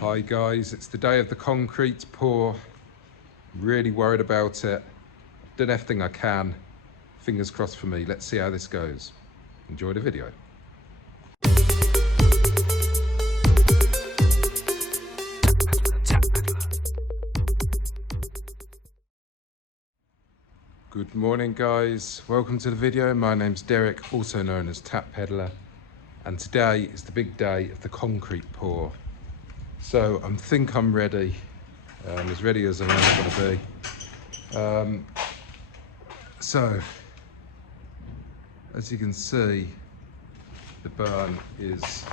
Hi guys, it's the day of the concrete pour. Really worried about it. Done everything I can. Fingers crossed for me. Let's see how this goes. Enjoy the video. Good morning guys, welcome to the video. My name's Derek, also known as Tap Peddler, and today is the big day of the concrete pour. So I think I'm ready, as ready as I'm ever going to be. So as you can see, the burn is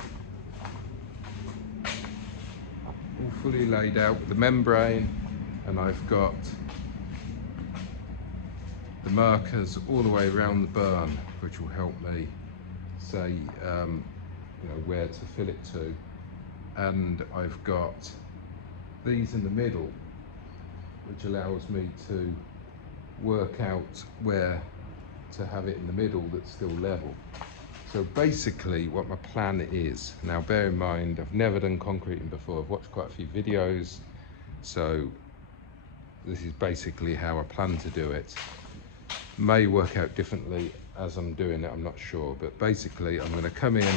all fully laid out with the membrane, and I've got the markers all the way around the burn, which will help me say where to fill it to. And I've got these in the middle, which allows me to work out where to have it in the middle that's still level. So basically what my plan is, now bear in mind I've never done concreting before, I've watched quite a few videos, so this is basically how I plan to do it. May work out differently as I'm doing it, I'm not sure, but basically I'm going to come in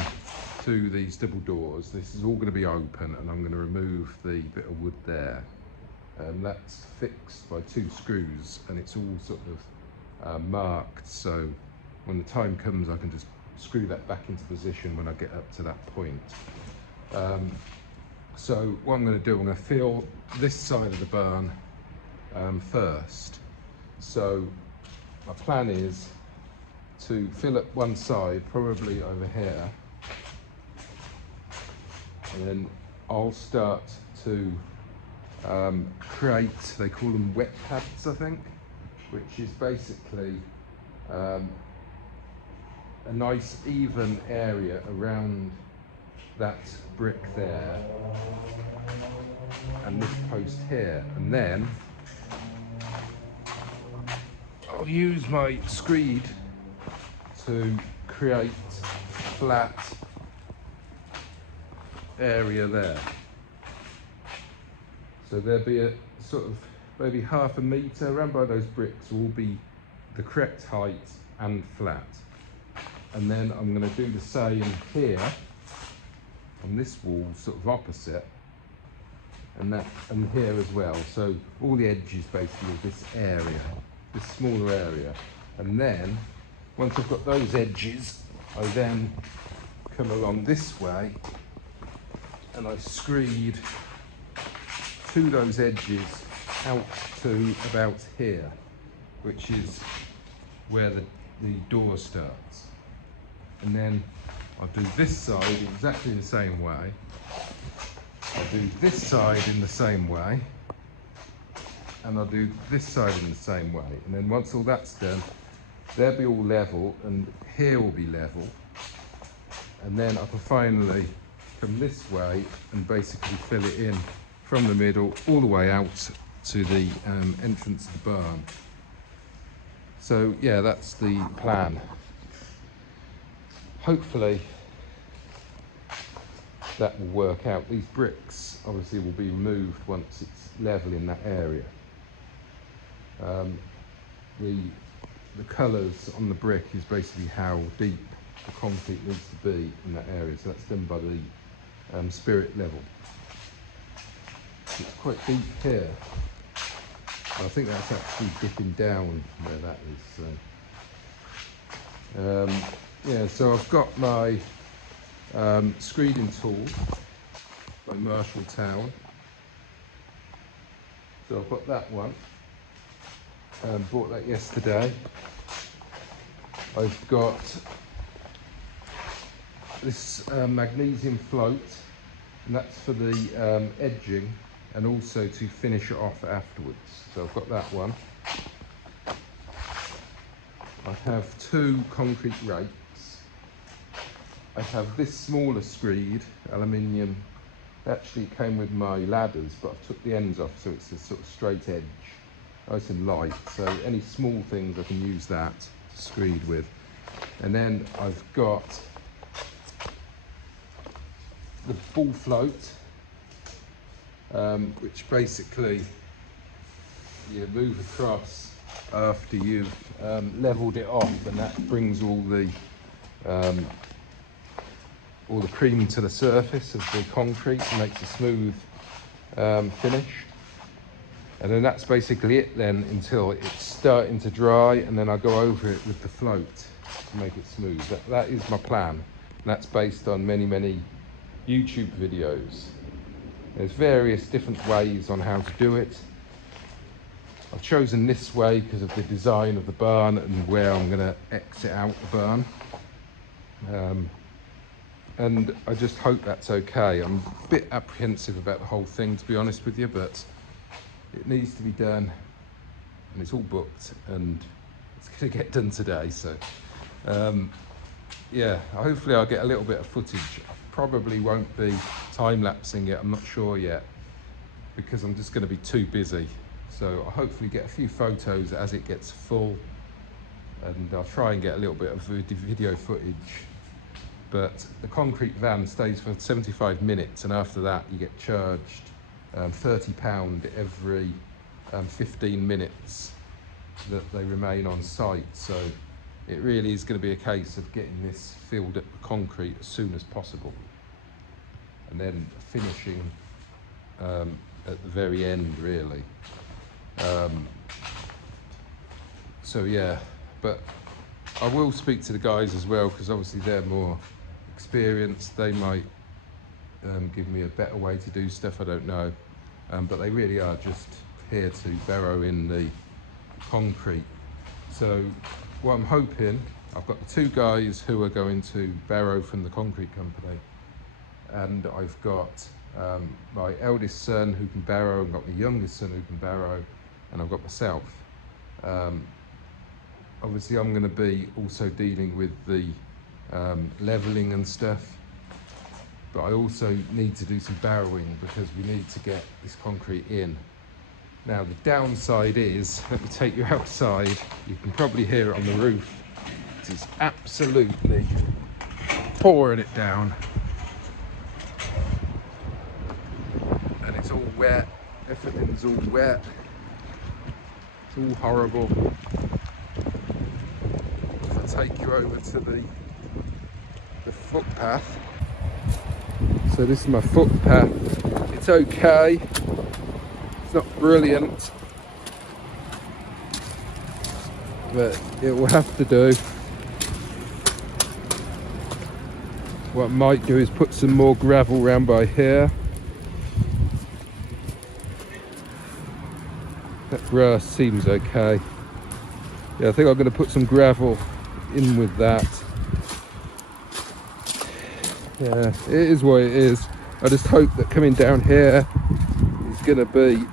to these double doors. This is all going to be open, and I'm going to remove the bit of wood there, and that's fixed by 2 screws, and it's all sort of marked, so when the time comes I can just screw that back into position when I get up to that point. So what I'm going to do, I'm going to fill this side of the barn first. So my plan is to fill up one side, probably over here, and then I'll start to create, they call them wet pads I think, which is basically a nice even area around that brick there and this post here, and then I'll use my screed to create a flat area there. So there'll be a sort of maybe ½ metre around by those bricks will be the correct height and flat. And then I'm going to do the same here on this wall, sort of opposite, and here as well. So all the edges basically of this area, this smaller area. And then once I've got those edges, I then come along this way and I screed to those edges out to about here, which is where the door starts. And then I'll do this side exactly the same way. I'll do this side in the same way, and I'll do this side in the same way. And then once all that's done, they'll be all level, and here will be level. And then I can finally come this way and basically fill it in from the middle all the way out to the entrance of the barn. So yeah, that's the plan. Hopefully that will work out. These bricks obviously will be removed once it's level in that area. The colours on the brick is basically how deep the concrete needs to be in that area, so that's done by the spirit level. It's quite deep here. I think that's actually dipping down where that is. So yeah, so I've got my screeding tool by Marshalltown. So I've got that one. Bought that yesterday. I've got this magnesium float, and that's for the edging and also to finish it off afterwards. So I've got that one. I have 2 concrete rakes. I have this smaller screed, aluminium. Actually it came with my ladders, but I've took the ends off so it's a sort of straight edge, nice and light. So any small things I can use that to screed with. And then I've got the ball float, which basically you move across after you've leveled it off, and that brings all the cream to the surface of the concrete and makes a smooth finish. And then that's basically it then until it's starting to dry, and then I go over it with the float to make it smooth. That is my plan, and that's based on many YouTube videos. There's various different ways on how to do it. I've chosen this way because of the design of the barn and where I'm going to exit out the barn. And I just hope that's okay. I'm a bit apprehensive about the whole thing, to be honest with you, but it needs to be done, and it's all booked, and it's going to get done today. So yeah, hopefully I'll get a little bit of footage. I probably won't be time-lapsing it, I'm not sure yet, because I'm just going to be too busy. So I'll hopefully get a few photos as it gets full, and I'll try and get a little bit of video footage. But the concrete van stays for 75 minutes, and after that you get charged £30 every 15 minutes that they remain on site. So it really is going to be a case of getting this filled up with concrete as soon as possible, and then finishing at the very end, really. So yeah, but I will speak to the guys as well, because obviously they're more experienced. They might give me a better way to do stuff, I don't know. But they really are just here to barrow in the concrete. So what I'm hoping, I've got the two guys who are going to barrow from the concrete company, and I've got my eldest son who can barrow, and got my youngest son who can barrow, and I've got myself. Obviously I'm going to be also dealing with the levelling and stuff, but I also need to do some barrowing because we need to get this concrete in. Now the downside is, let me take you outside, you can probably hear it on the roof. It is absolutely pouring it down, and it's all wet, everything's all wet, it's all horrible. If I take you over to the footpath, so this is my footpath. It's okay, it's not brilliant, but it will have to do. What I might do is put some more gravel round by here. That grass seems okay. Yeah, I think I'm going to put some gravel in with that. Yeah, it is what it is. I just hope that coming down here is going to be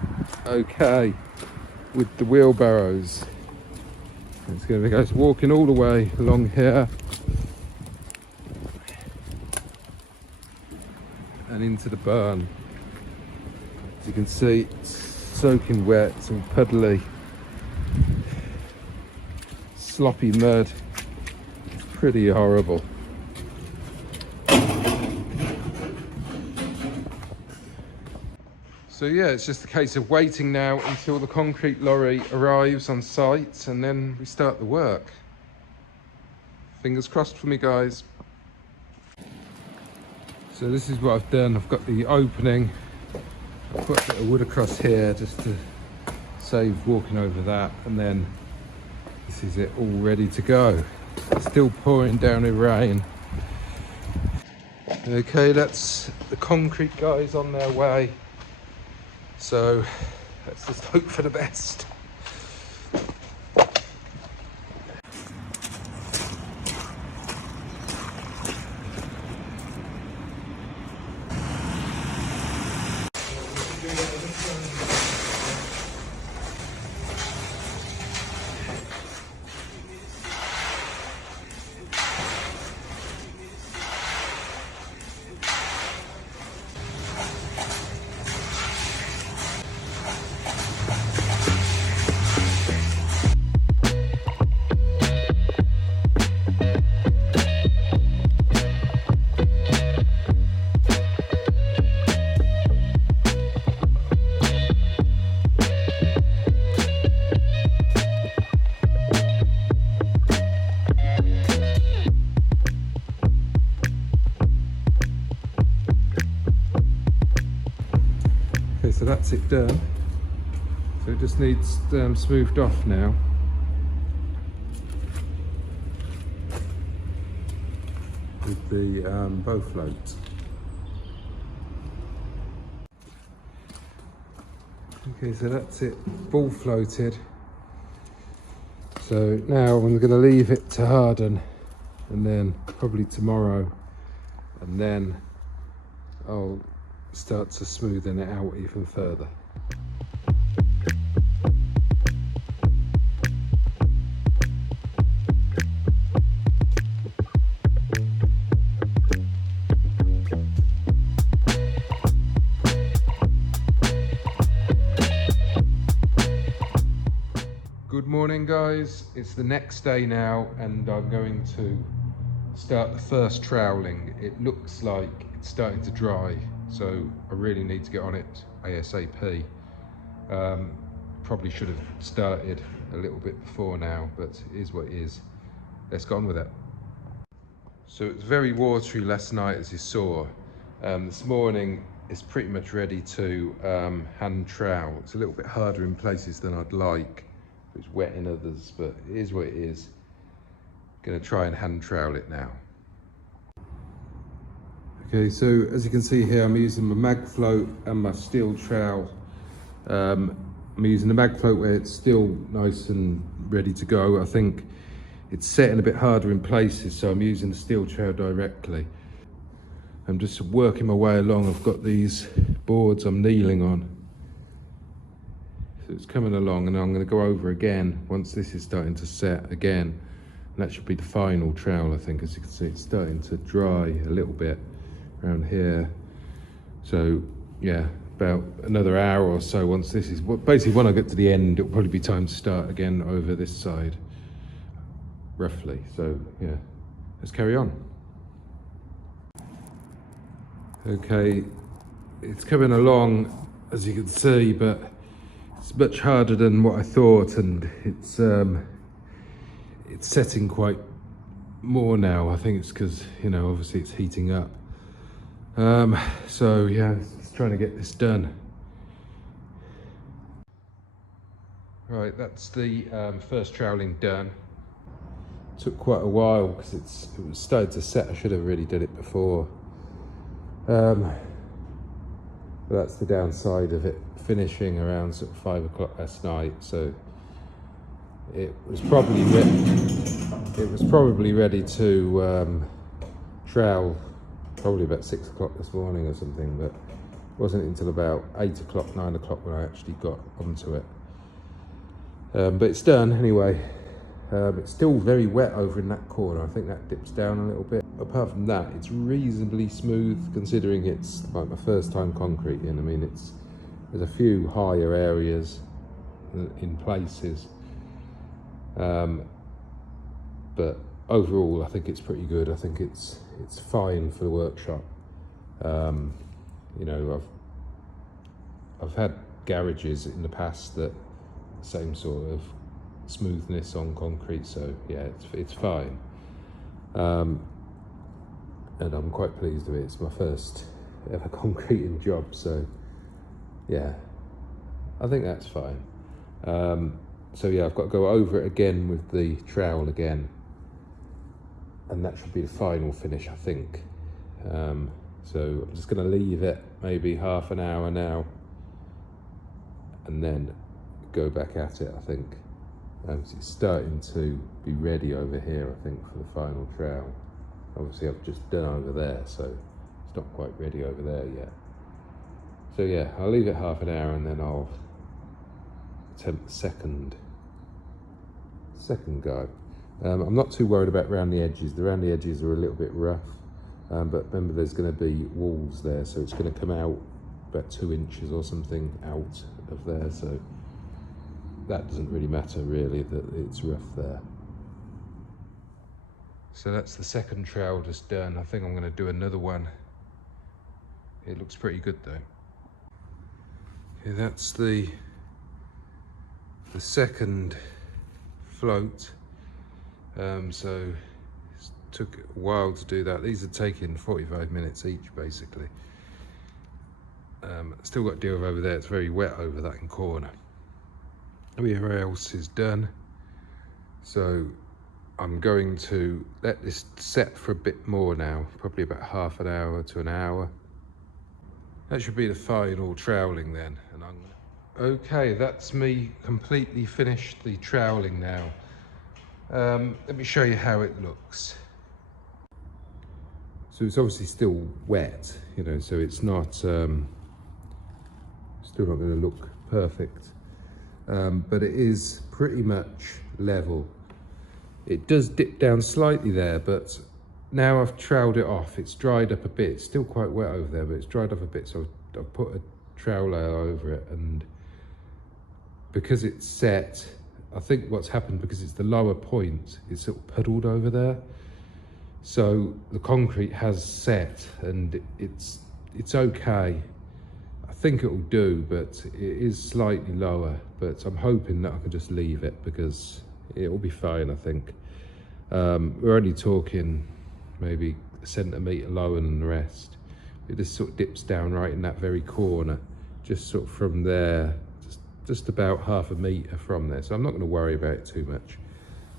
okay with the wheelbarrows. It's going to be guys walking all the way along here and into the barn. As you can see, it's soaking wet, it's all puddly, sloppy mud. It's pretty horrible. So yeah, it's just a case of waiting now until the concrete lorry arrives on site, and then we start the work. Fingers crossed for me, guys. So this is what I've done. I've got the opening. I've put a bit of wood across here just to save walking over that, and then this is it all ready to go. It's still pouring down in rain. Okay, that's the concrete guys on their way. So let's just hope for the best. so that's it done. So it just needs smoothed off now. With the bow float. Okay, so that's it, full floated. So now I'm going to leave it to harden, and then probably tomorrow, and then I'll start to smoothen it out even further. Good morning guys, it's the next day now and I'm going to start the first troweling. It looks like it's starting to dry, so I really need to get on it ASAP. Probably should have started a little bit before now, but it is what it is. Let's get on with it. So it was very watery last night, as you saw. This morning it's pretty much ready to hand trowel. It's a little bit harder in places than I'd like. It's wet in others, but it is what it is. Gonna try and hand trowel it now. Okay, so as you can see here, I'm using my mag float and my steel trowel. I'm using the mag float where it's still nice and ready to go. I think it's setting a bit harder in places, so I'm using the steel trowel directly. I'm just working my way along. I've got these boards I'm kneeling on. So it's coming along, and I'm going to go over again once this is starting to set again. And that should be the final trowel, I think. As you can see, it's starting to dry a little bit around here. So yeah, about another hour or so once this is, basically when I get to the end, it'll probably be time to start again over this side, roughly. So yeah, let's carry on. Okay, it's coming along, as you can see, but it's much harder than what I thought, and it's setting quite more now. I think it's because, you know, obviously it's heating up. So yeah, it's trying to get this done. Right, that's the first troweling done. Took quite a while because it was starting to set. I should have really did it before. But that's the downside of it finishing around sort of 5 o'clock last night. So it was probably ready to trowel probably about 6 o'clock this morning or something, but it wasn't until about 8 o'clock, 9 o'clock when I actually got onto it. But it's done anyway. It's still very wet over in that corner. I think that dips down a little bit. Apart from that, it's reasonably smooth considering it's like my first time concreting. I mean, there's a few higher areas in places, but overall I think it's pretty good. I think it's fine for the workshop. You know, I've had garages in the past that same sort of smoothness on concrete, so yeah, it's fine. And I'm quite pleased with it. It's my first ever concreting job, so yeah, I think that's fine. So yeah, I've got to go over it again with the trowel again, and that should be the final finish, I think. So I'm just going to leave it maybe half an hour now, and then go back at it, I think. It's starting to be ready over here, I think, for the final trowel. Obviously I've just done over there, so it's not quite ready over there yet. So yeah, I'll leave it half an hour and then I'll attempt the second go. I'm not too worried about round the edges. The round the edges are a little bit rough, but remember there's going to be walls there, so it's going to come out about 2 inches or something out of there, so that doesn't really matter really, that it's rough there. So that's the second trowel just done. I think I'm going to do another one. It looks pretty good though. Okay, that's the second float. So it took a while to do that. These are taking 45 minutes each basically. And Still got to deal with over there, it's very wet over that corner. Everywhere else is done. So I'm going to let this set for a bit more now, probably about half an hour to an hour. That should be the final troweling then. And okay, that's me completely finished the troweling now. Let me show you how it looks. So it's obviously still wet, you know, so it's not, still not going to look perfect. But it is pretty much level. It does dip down slightly there, but now I've troweled it off, it's dried up a bit. It's still quite wet over there, but it's dried up a bit, so I've put a trowel layer over it, and because it's set, I think what's happened, because it's the lower point, it's sort of puddled over there. So the concrete has set, and it's okay. I think it will do, but it is slightly lower, but I'm hoping that I can just leave it because it will be fine, I think. We're only talking maybe a centimetre lower than the rest. It just sort of dips down right in that very corner, just sort of from there, just about half a metre from there. So I'm not going to worry about it too much.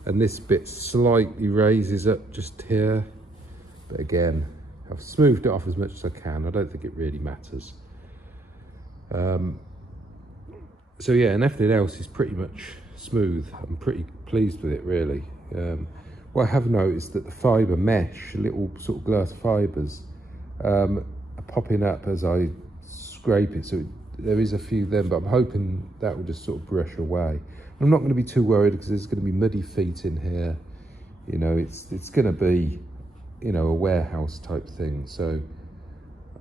And this bit slightly raises up just here, but again, I've smoothed it off as much as I can. I don't think it really matters. So yeah, and everything else is pretty much smooth. I'm pretty pleased with it, really. What I have noticed that the fibre mesh, little sort of glass fibres, are popping up as I scrape it. So there is a few then, but I'm hoping that will just sort of brush away. I'm not going to be too worried because there's going to be muddy feet in here. You know, it's going to be, you know, a warehouse type thing. So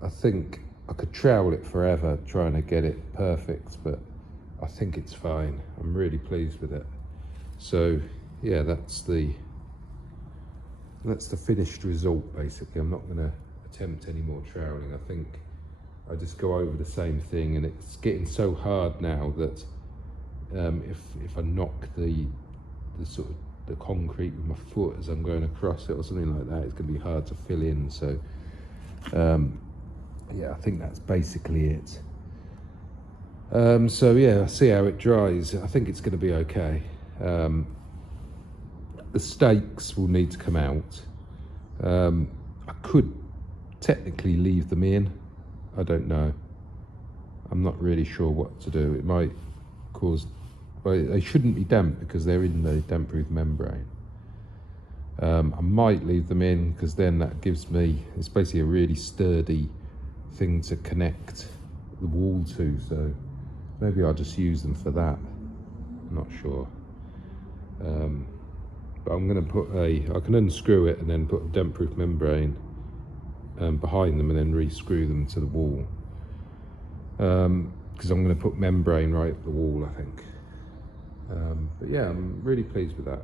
I think I could trowel it forever trying to get it perfect, but I think it's fine. I'm really pleased with it. So yeah, that's the finished result basically. I'm not going to attempt any more troweling. I think I just go over the same thing, and it's getting so hard now that if I knock the sort of the concrete with my foot as I'm going across it or something like that, it's going to be hard to fill in. So yeah, I think that's basically it. So yeah, I'll see how it dries. I think it's going to be okay. The stakes will need to come out. I could technically leave them in. I don't know. I'm not really sure what to do. It might cause, well, they shouldn't be damp because they're in the damp-proof membrane. I might leave them in because then that gives me, it's basically a really sturdy thing to connect the wall to, so maybe I'll just use them for that. I'm not sure. But I'm going to put I can unscrew it and then put a damp-proof membrane behind them and then re-screw them to the wall. Because I'm going to put membrane right up the wall, I think. But yeah, I'm really pleased with that.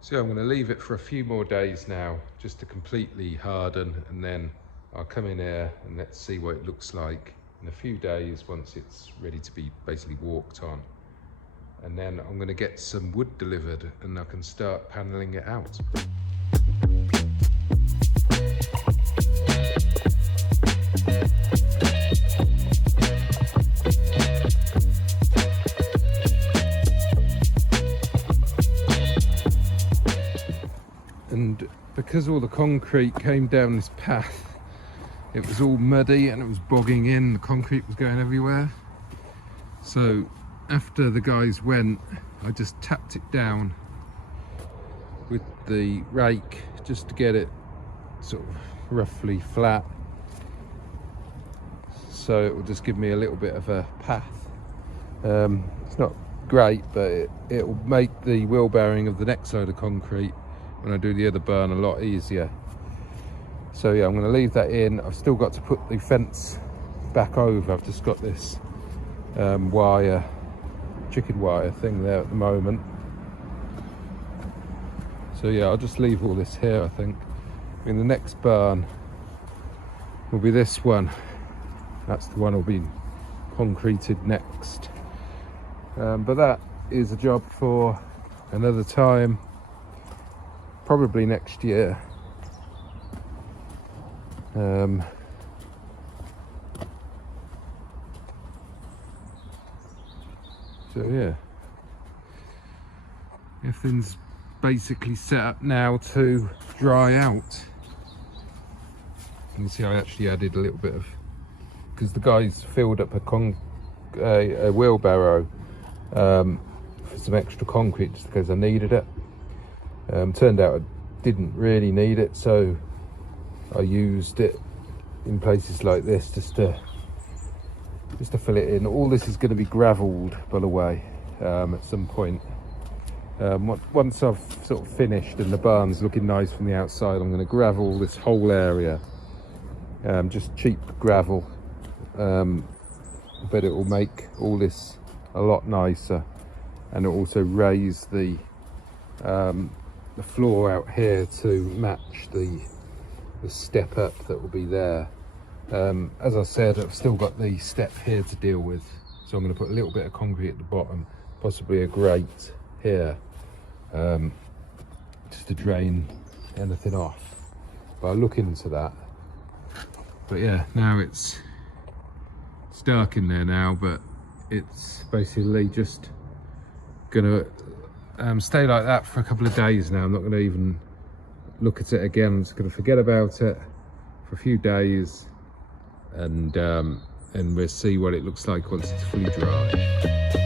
So I'm going to leave it for a few more days now, just to completely harden, and then I'll come in here and let's see what it looks like in a few days once it's ready to be basically walked on. And then I'm going to get some wood delivered and I can start paneling it out. And because all the concrete came down this path, it was all muddy and it was bogging in, the concrete was going everywhere. So after the guys went, I just tapped it down with the rake just to get it sort of roughly flat, so it will just give me a little bit of a path. It's not great, but it will make the wheel bearing of the next load of concrete when I do the other burn a lot easier. So yeah, I'm going to leave that in. I've still got to put the fence back over. I've just got this chicken wire thing there at the moment. So yeah, I'll just leave all this here, I think. I mean, the next burn will be this one. That's the one will be concreted next. But that is a job for another time, probably next year. So yeah, everything's basically set up now to dry out. You can see I actually added a little bit of, because the guys filled up a wheelbarrow for some extra concrete just because I needed it. Turned out I didn't really need it, so I used it in places like this just to fill it in. All this is going to be gravelled, by the way, at some point. Once I've sort of finished and the barn's looking nice from the outside, I'm going to gravel this whole area. Just cheap gravel, but it will make all this a lot nicer, and it will also raise the floor out here to match the step up that will be there. As I said, I've still got the step here to deal with, so I'm going to put a little bit of concrete at the bottom, possibly a grate here, just to drain anything off. But I'll look into that. But yeah, now it's dark in there now, but it's basically just gonna stay like that for a couple of days now. I'm not gonna even look at it again. I'm just gonna forget about it for a few days, and we'll see what it looks like once it's fully dry.